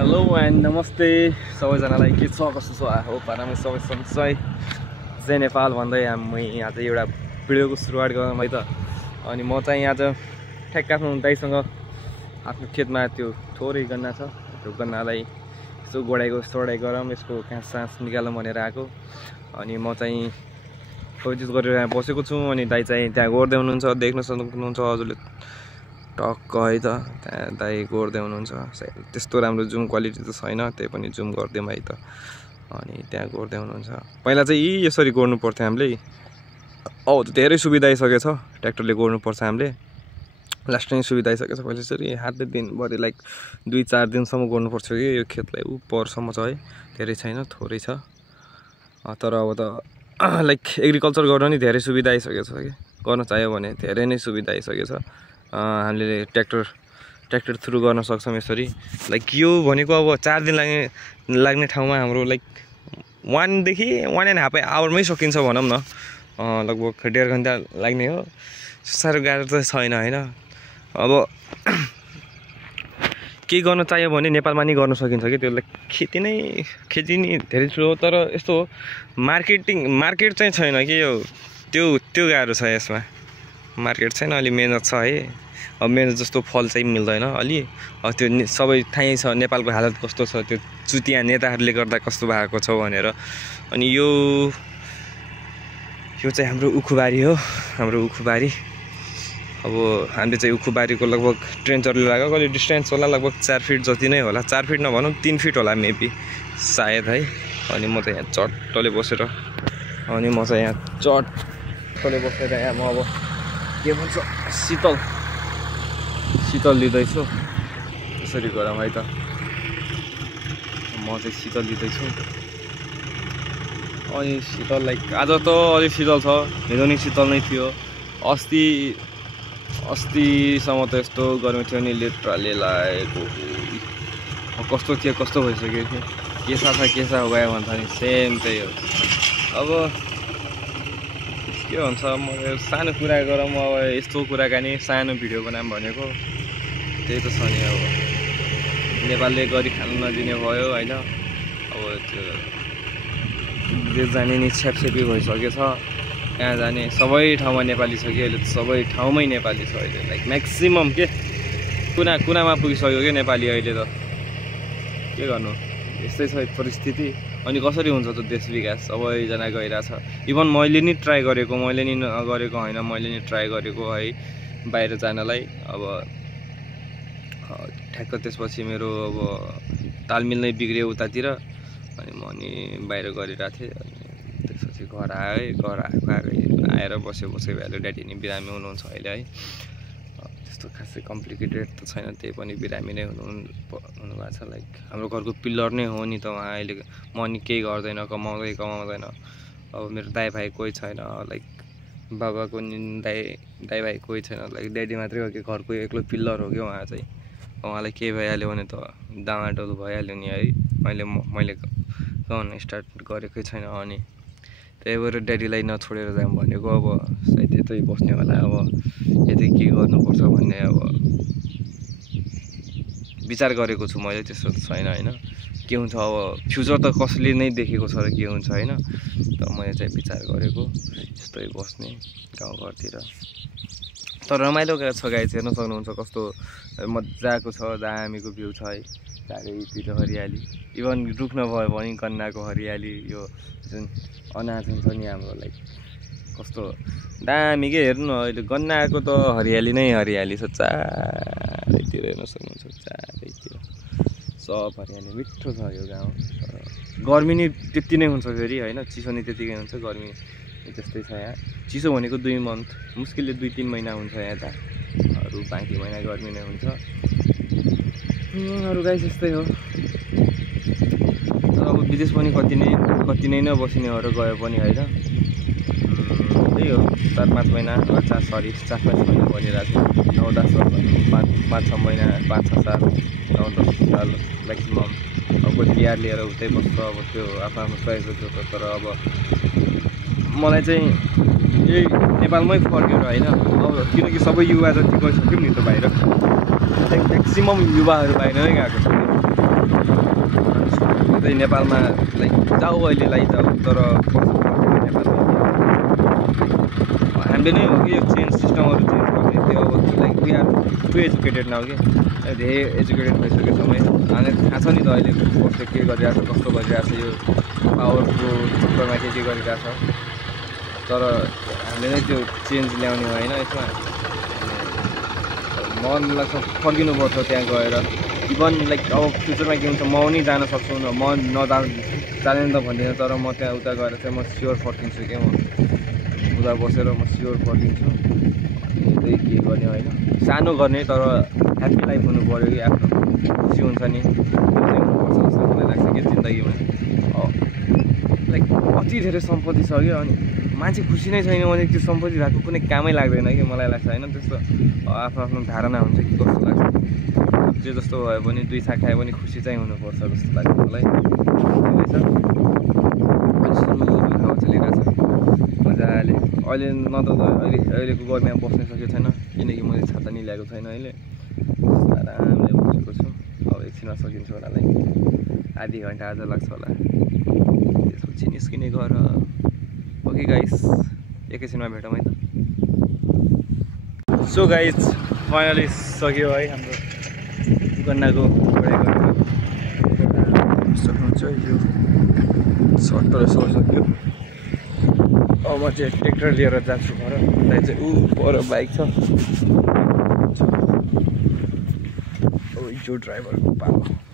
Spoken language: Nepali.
हेलो एन्ड नमस्ते सबैजनालाई के छ कस्तो छ हो पारामा सबै सन्चै जय नेपाल भन्दै हामी यहाँ चाहिँ एउटा भिडियोको सुरुवात गरौँ है त। अनि म चाहिँ यहाँ चाहिँ ठ्याक्क आफ्नो दाइसँग आफ्नो खेतमा त्यो थोरै गन्ना छ, त्यो गन्नालाई यसो गोडाइको सोडाइ गरौँ, यसको घाँस सास निकालौँ भनेर आएको। अनि म चाहिँ कोसिस गरेर यहाँ बसेको छु। अनि दाइ चाहिँ त्यहाँ गोड्दै हुनुहुन्छ, देख्न सक्नुहुन्छ हजुरले टक्क है त। त्यहाँ दाइ गोड्दै हुनुहुन्छ, त्यस्तो राम्रो जुम क्वालिटी त छैन, त्यही पनि जुम गरिदिउँ है त। अनि त्यहाँ गोड्दै हुनुहुन्छ। पहिला चाहिँ यसरी गोड्नु पर्थ्यो हामीले, त धेरै सुविधा आइसकेछ, ट्र्याक्टरले गोड्नुपर्छ हामीले, लास्ट टाइम सुविधा आइसकेछ। पहिला यसरी हातले दिनभरि लाइक 2-4 दिनसम्म गोड्नुपर्छ कि यो खेतलाई, परसम्म छ है, धेरै छैन, थोरै छ। तर अब त लाइक एग्रिकल्चर गर्न नि धेरै सुविधा आइसकेछ कि, गर्न चाह्यो भने धेरै नै सुविधा आइसकेछ। हामीले ट्र्याक्टर थ्रु गर्न सक्छौँ यसरी। लाइक यो भनेको अब 4 दिन लाग्ने ठाउँमा हाम्रो लाइक 1देखि 1.5 आवरमै सकिन्छ भनौँ न। लगभग 1.5 घन्टा लाग्ने हो, साह्रो गाह्रो त छैन होइन। अब केही गर्न चाह्यो भने नेपालमा नि गर्न सकिन्छ कि, त्यो खेती नि धेरै ठुलो, तर यस्तो मार्केट चाहिँ छैन कि, यो त्यो गाह्रो छ यसमा, मार्केट छैन, अलि मेहनत छ है। अब मेहनत जस्तो फल चाहिँ मिल्दैन अलि। त्यो सबै थाहै छ नेपालको हालत कस्तो छ, त्यो चुतिया नेताहरूले गर्दा कस्तो भएको छ भनेर। अनि यो चाहिँ हाम्रो उखुबारी हो, हाम्रो उखुबारी। अब हामीले चाहिँ उखुबारीको लगभग ट्रेन्चरले लगाएको, कति डिस्टेन्स होला, लगभग 4 फिट जति नै होला, 4 फिट नभनौँ 3 फिट होला मेबी सायद है। अनि म चाहिँ यहाँ चट्टले बसेर यहाँ म अब के भन्छ शीतल लिँदैछु। यसरी गरौँ है त, म चाहिँ शीतल लिँदैछु। अनि शीतल लाइक आज त अलिक शीतल छ, हिजो नि शीतल नै थियो। अस्तिसम्म त यस्तो गर्मी थियो नि, लिटरली लागेको कस्तो थियो, कस्तो भइसक्यो थियो, केसा भयो भन्छ नि, सेम त्यही हो। अब के भन्छ, म सानो कुरा गरौँ, अब यस्तो कुराकानी सानो भिडियो बनाऊँ भनेको त्यही त छ नि। अब नेपालले गरी खानु नदिने भयो होइन। अब त्यो विदेश जाने नि छ्यापछ्यापी भइसकेछ, कहाँ जाने, सबै ठाउँमा नेपाली छ कि अहिले, सबै ठाउँमै नेपाली छ अहिले, लाइक म्याक्सिमम के कुनामा पुगिसक्यो कि नेपाली अहिले त। के गर्नु, यस्तै छ परिस्थिति। अनि कसरी हुन्छ त देश विकास, सबैजना गइरहेछ। इभन मैले नि ट्राई गरेको, मैले नि नगरेको होइन, मैले नि ट्राई गरेको है बाहिर जानलाई। अब ठ्याक्क त्यसपछि मेरो अब तालमेल नै बिग्रियो उतातिर, अनि म नि बाहिर गरिरहेको थिएँ। अनि त्यसपछि घर आएर बस्यो भ्यालु ड्याडी नि बिरामी हुनुहुन्छ अहिले है। त्यस्तो खासै कम्प्लिकेटेड त छैन, त्यही पनि बिरामी नै हुनुभएको छ। लाइक हाम्रो घरको पिल्लर नै हो नि त उहाँ अहिले। म नि केही गर्दैन, कमाउँदैन। अब मेरो दाइ भाइ कोही छैन, लाइक बाबाको नि दाइ भाइ कोही छैन, लाइक ड्याडी मात्रै हो कि घरको एक्लो पिल्लर हो कि उहाँ चाहिँ। उहाँलाई केही भइहाल्यो भने त डामाडोल भइहाल्यो नि है। मैले कमाउन स्टार्ट गरेकै छैन, अनि त्यही भएर ड्याडीलाई नछोडेर जाऊँ भनेको। अब सायद यतै बस्ने होला, अब यतै के गर्नुपर्छ भन्ने अब विचार गरेको छु मैले, त्यस्तो त छैन होइन। के हुन्छ अब फ्युचर त कसैले नै देखेको छ र के हुन्छ होइन। तर मैले चाहिँ विचार गरेको यस्तै बस्ने गाउँघरतिर। तर रमाइलो छ गाइस, हेर्न सक्नुहुन्छ कस्तो मजाको छ, दामीको भ्यू छ है, चारैतिर हरियाली। इभन रुख नभयो भने गन्नाको हरियाली, यो जुन अनाज हुन्छ नि हाम्रो, लाइक कस्तो दामी के। हेर्नु न अहिले गन्नाको त हरियाली नै हरियाली छ, चारैतिर हेर्न सक्नुहुन्छ, चारैतिर सब हरियाली, मिठो छ यो गाउँ। गर्मी नि त्यति नै हुन्छ फेरि होइन, चिसो नि त्यतिकै हुन्छ, गर्मी त्यस्तै छ यहाँ। चिसो भनेको 2 मन्थ, मुस्किलले 2-3 महिना हुन्छ यहाँ त, अरू बाँकी महिना गर्मी नै हुन्छ। अरू गाइस यस्तै हो। तर अब विदेश पनि कति नै बसिने हो र गयो पनि होइन। त्यही हो, 4-5 महिना 4-5 महिना बनिरहेको छ, 9-10 साल, 5-6 महिना, 5-6 साल, 9-10 साल म्याक्सिमम। अब कोही बिहार लिएर उतै बस्छ, अब त्यो आफ्नो चोइस हो त्यो त। तर अब मलाई चाहिँ यही नेपालमै फर्केर होइन, अब किनकि सबै युवा जति गइसक्यौँ नि त बाहिर, म्याक्सिमम युवाहरू बाहिर नै गएको छ। त्यही नेपालमा लाइक जाऊ अहिले लाइक जाऊ तर हामीले नै हो कि यो चेन्ज सिस्टमहरू चेन्ज गर्ने त्यो अब like we are too educated now कि धेरै एजुकेटेड भइसकेको छौँ है हामीलाई थाहा छ नि त अहिले कसले के गरिरहेछ कस्तो गरिरहेछ यो पावरको चक्करमा के गरिरहेछ तर हामीले नै त्यो चेन्ज ल्याउने होइन यसमा मलाई लाग्छ फर्किनुपर्छ त्यहाँ गएर इभन लाइक अब फ्युचरमा के हुन्छ म पनि जान सक्छु न म जाने त भन्दिनँ तर म त्यहाँ उता गएर चाहिँ म स्योर फर्किन्छु क्या म उता बसेर म स्योर फर्किन्छु त्यही के गर्ने होइन सानो गर्ने तर ह्याप्पी लाइफ हुनु पऱ्यो कि आफ्नो खुसी हुन्छ नि त्यो चाहिँ हुनुपर्छ जस्तो मलाई लाग्छ कि जिन्दगीमा लाइक अति धेरै सम्पत्ति छ क्या अनि मान्छे खुसी नै छैन भने त्यो सम्पत्ति भएको कुनै कामै लाग्दैन कि मलाई लाग्छ होइन त्यस्तो आफ्नो आफ्नो धारणा हुन्छ कि कस्तो लाग्छ जे जस्तो भयो भने दुई छाक खायो भने खुसी चाहिँ हुनुपर्छ जस्तो लाग्छ मलाई हावा चलिरहेको छ मजाले अहिले न त अहिलेको गर्मीमा बस्न सकेको छैन किनकि मैले छाता नि ल्याएको छैन अहिले आरामले बसेको छु अब एकछिनमा सकिन्छ होला लाइक आधी घन्टा आज लाग्छ होला त्यसपछि निस्किने घर ओके गाइस एकैछिनमा भेटौँ है त सो गाइस फाइनली सक्यो है हाम्रो गन्नाको सक्नुहुन्छ यो सर्ट सक्यो अब म चाहिँ ट्र्याक्टर लिएर जान्छु घर त्यहाँ चाहिँ पर बाइक छ जो ड्राइभरको पालो